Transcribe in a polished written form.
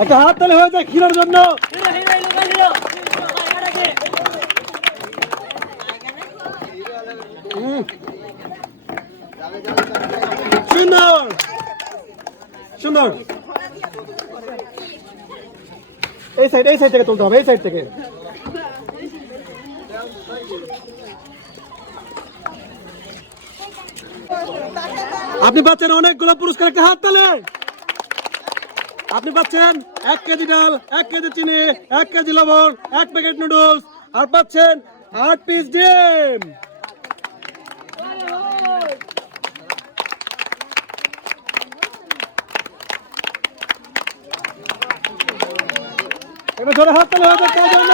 একটা হাত তালে হয়ে যায় ক্ষীরের জন্য। সুন্দর সুন্দর। এই সাইড থেকে তুলতে হবে, এই সাইড থেকে। আপনি পাচ্ছেন অনেকগুলো পুরস্কার, একটা হাত তালে। আপনি পাচ্ছেন 1 কেজি ডাল, 1 কেজি চিনি, 1 কেজি লবণ, 1 প্যাকেট নুডলস, আর পাচ্ছেন 8 পিস ডিম। এবার ধরে হাত তালে হয়ে যাক তার জন্য।